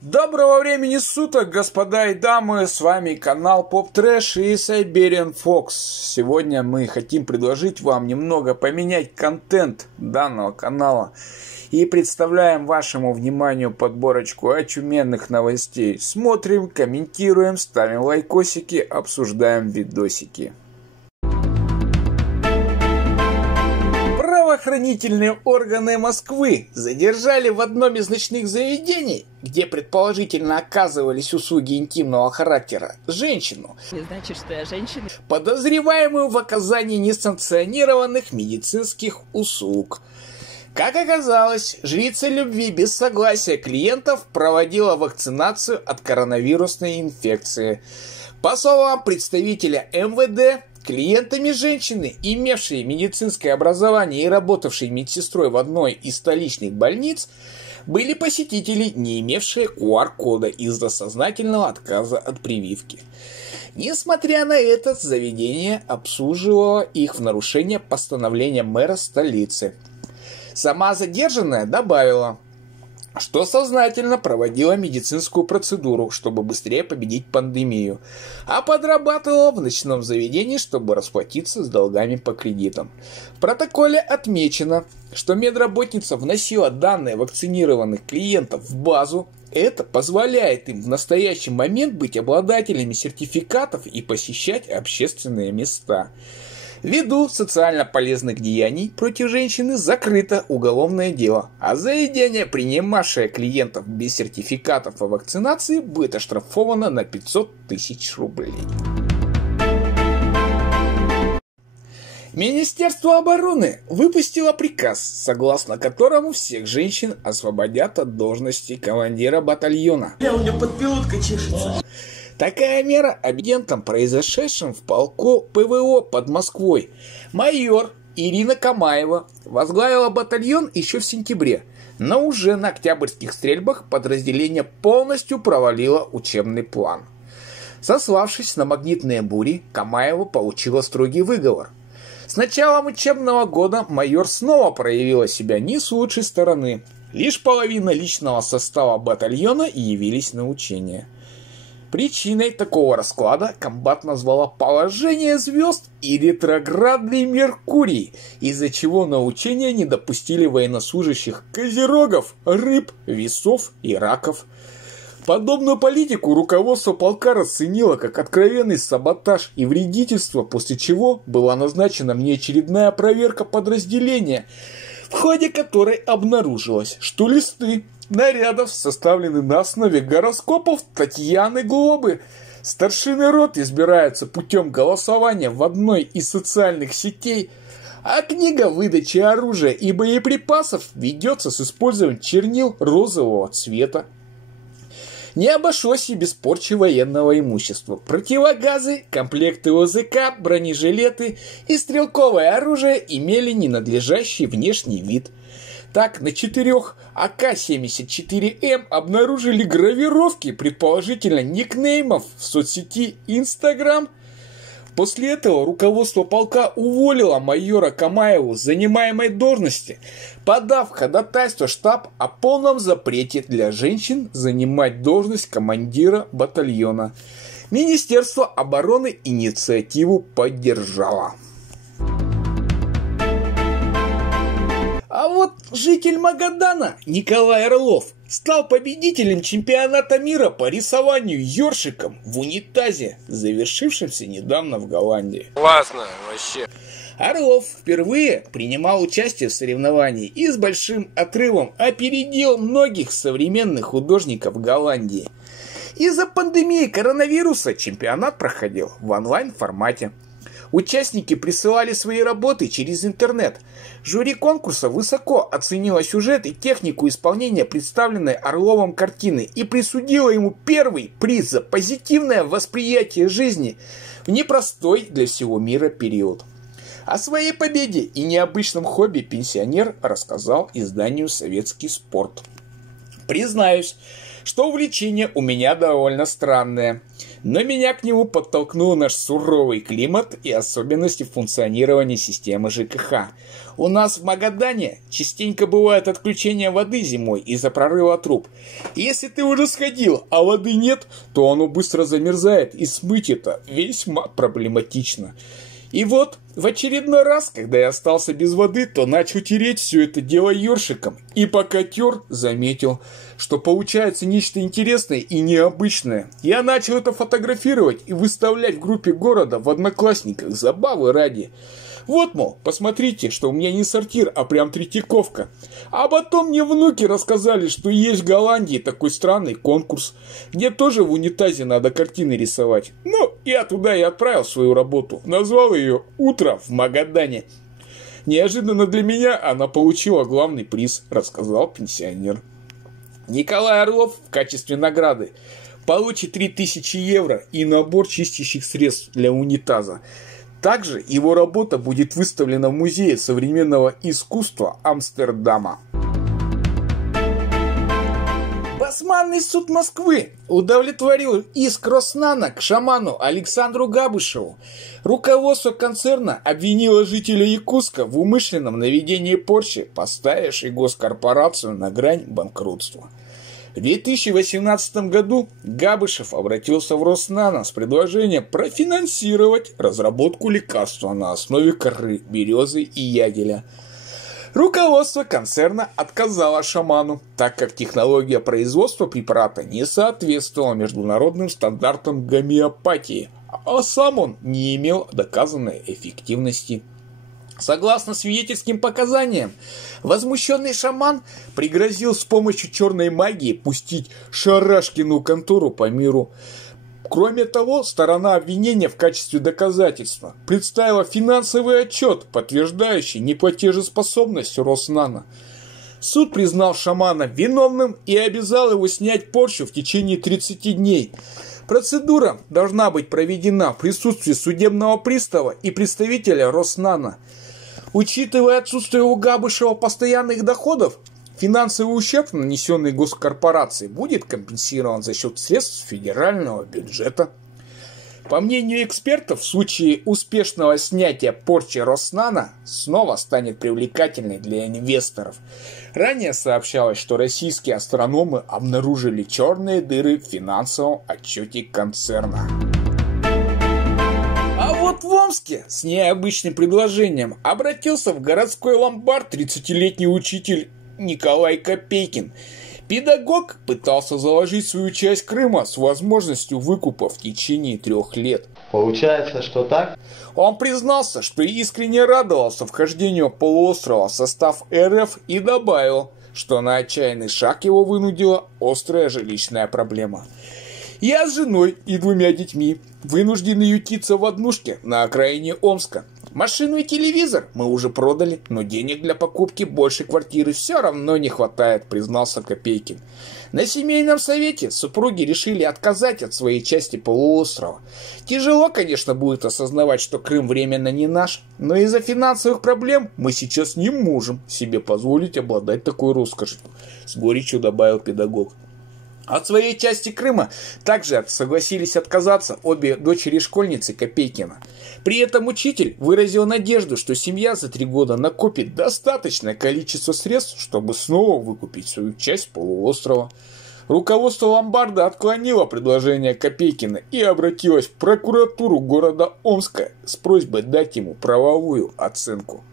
Доброго времени суток, господа и дамы, с вами канал Pop Trash и Siberian Fox. Сегодня мы хотим предложить вам немного поменять контент данного канала и представляем вашему вниманию подборочку очуменных новостей. Смотрим, комментируем, ставим лайкосики, обсуждаем видосики. Правоохранительные органы Москвы задержали в одном из ночных заведений, где предположительно оказывались услуги интимного характера, женщину, не значит, что я женщина, подозреваемую в оказании несанкционированных медицинских услуг. Как оказалось, жрица любви без согласия клиентов проводила вакцинацию от коронавирусной инфекции. По словам представителя МВД, клиентами женщины, имевшие медицинское образование и работавшие медсестрой в одной из столичных больниц, были посетители, не имевшие QR-кода из-за сознательного отказа от прививки. Несмотря на это, заведение обслуживало их в нарушение постановления мэра столицы. Сама задержанная добавила, что сознательно проводила медицинскую процедуру, чтобы быстрее победить пандемию, а подрабатывала в ночном заведении, чтобы расплатиться с долгами по кредитам. В протоколе отмечено, что медработница вносила данные вакцинированных клиентов в базу. Это позволяет им в настоящий момент быть обладателями сертификатов и посещать общественные места. Ввиду социально полезных деяний против женщины закрыто уголовное дело, а заведение, принимавшее клиентов без сертификатов о вакцинации, будет оштрафовано на 500 тысяч рублей. Министерство обороны выпустило приказ, согласно которому всех женщин освободят от должности командира батальона. У меня подпилотка чешется. Такая мера агентам, произошедшим в полку ПВО под Москвой. Майор Ирина Камаева возглавила батальон еще в сентябре, но уже на октябрьских стрельбах подразделение полностью провалило учебный план. Сославшись на магнитные бури, Камаева получила строгий выговор. С началом учебного года майор снова проявила себя не с лучшей стороны. Лишь половина личного состава батальона явились на учения. Причиной такого расклада комбат назвала положение звезд и ретроградный Меркурий, из-за чего на учения не допустили военнослужащих козерогов, рыб, весов и раков. Подобную политику руководство полка расценило как откровенный саботаж и вредительство, после чего была назначена внеочередная проверка подразделения, в ходе которой обнаружилось, что листы нарядов составлены на основе гороскопов Татьяны Глобы. Старшины рот избираются путем голосования в одной из социальных сетей, а книга выдачи оружия и боеприпасов ведется с использованием чернил розового цвета. Не обошлось и без порчи военного имущества. Противогазы, комплекты ОЗК, бронежилеты и стрелковое оружие имели ненадлежащий внешний вид. Так, на 4 АК-74М обнаружили гравировки, предположительно никнеймов в соцсети Instagram. После этого руководство полка уволило майора Камаеву с занимаемой должности, подав ходатайство в штаб о полном запрете для женщин занимать должность командира батальона. Министерство обороны инициативу поддержало. А вот житель Магадана Николай Орлов стал победителем чемпионата мира по рисованию ёршиком в унитазе, завершившемся недавно в Голландии. Классно, вообще. Орлов впервые принимал участие в соревновании и с большим отрывом опередил многих современных художников Голландии. Из-за пандемии коронавируса чемпионат проходил в онлайн-формате. Участники присылали свои работы через интернет. Жюри конкурса высоко оценило сюжет и технику исполнения представленной Орловым картины и присудило ему первый приз за позитивное восприятие жизни в непростой для всего мира период. О своей победе и необычном хобби пенсионер рассказал изданию «Советский спорт». Признаюсь, что увлечение у меня довольно странное, но меня к нему подтолкнул наш суровый климат и особенности функционирования системы ЖКХ. У нас в Магадане частенько бывает отключение воды зимой из-за прорыва труб. Если ты уже сходил, а воды нет, то оно быстро замерзает, и смыть это весьма проблематично. И вот, в очередной раз, когда я остался без воды, то начал тереть все это дело ёршиком. И пока тер, заметил, что получается нечто интересное и необычное. Я начал это фотографировать и выставлять в группе города в Одноклассниках, забавы ради. Вот, мол, посмотрите, что у меня не сортир, а прям Третьяковка. А потом мне внуки рассказали, что есть в Голландии такой странный конкурс, где тоже в унитазе надо картины рисовать. Ну, я туда и отправил свою работу. Назвал ее «Утро в Магадане». Неожиданно для меня она получила главный приз, рассказал пенсионер. Николай Орлов в качестве награды получит 3000 евро и набор чистящих средств для унитаза. Также его работа будет выставлена в Музее современного искусства Амстердама. Басманный суд Москвы удовлетворил иск Роснана к шаману Александру Габышеву. Руководство концерна обвинило жителя Якутска в умышленном наведении порчи, поставившей госкорпорацию на грань банкротства. В 2018 году Габышев обратился в Роснано с предложением профинансировать разработку лекарства на основе коры, березы и ягеля. Руководство концерна отказало шаману, так как технология производства препарата не соответствовала международным стандартам гомеопатии, а сам он не имел доказанной эффективности. Согласно свидетельским показаниям, возмущенный шаман пригрозил с помощью черной магии пустить шарашкину контору по миру. Кроме того, сторона обвинения в качестве доказательства представила финансовый отчет, подтверждающий неплатежеспособность Роснано. Суд признал шамана виновным и обязал его снять порчу в течение 30 дней. Процедура должна быть проведена в присутствии судебного пристава и представителя Роснано. Учитывая отсутствие у Габышева постоянных доходов, финансовый ущерб, нанесенный госкорпорации, будет компенсирован за счет средств федерального бюджета. По мнению экспертов, в случае успешного снятия порчи Роснано снова станет привлекательной для инвесторов. Ранее сообщалось, что российские астрономы обнаружили черные дыры в финансовом отчете концерна. А вот в Омске с необычным предложением обратился в городской ломбард 30-летний учитель Николай Копейкин. Педагог пытался заложить свою часть Крыма с возможностью выкупа в течение 3 лет. Получается, что так? Он признался, что искренне радовался вхождению полуострова в состав РФ и добавил, что на отчаянный шаг его вынудила острая жилищная проблема. «Я с женой и 2 детьми вынуждены ютиться в однушке на окраине Омска. Машину и телевизор мы уже продали, но денег для покупки большей квартиры все равно не хватает», признался Копейкин. На семейном совете супруги решили отказать от своей части полуострова. Тяжело, конечно, будет осознавать, что Крым временно не наш, но из-за финансовых проблем мы сейчас не можем себе позволить обладать такой роскошью, с горечью добавил педагог. От своей части Крыма также согласились отказаться обе дочери-школьницы Копейкина. При этом учитель выразил надежду, что семья за 3 года накопит достаточное количество средств, чтобы снова выкупить свою часть полуострова. Руководство ломбарда отклонило предложение Копейкина и обратилось в прокуратуру города Омска с просьбой дать ему правовую оценку.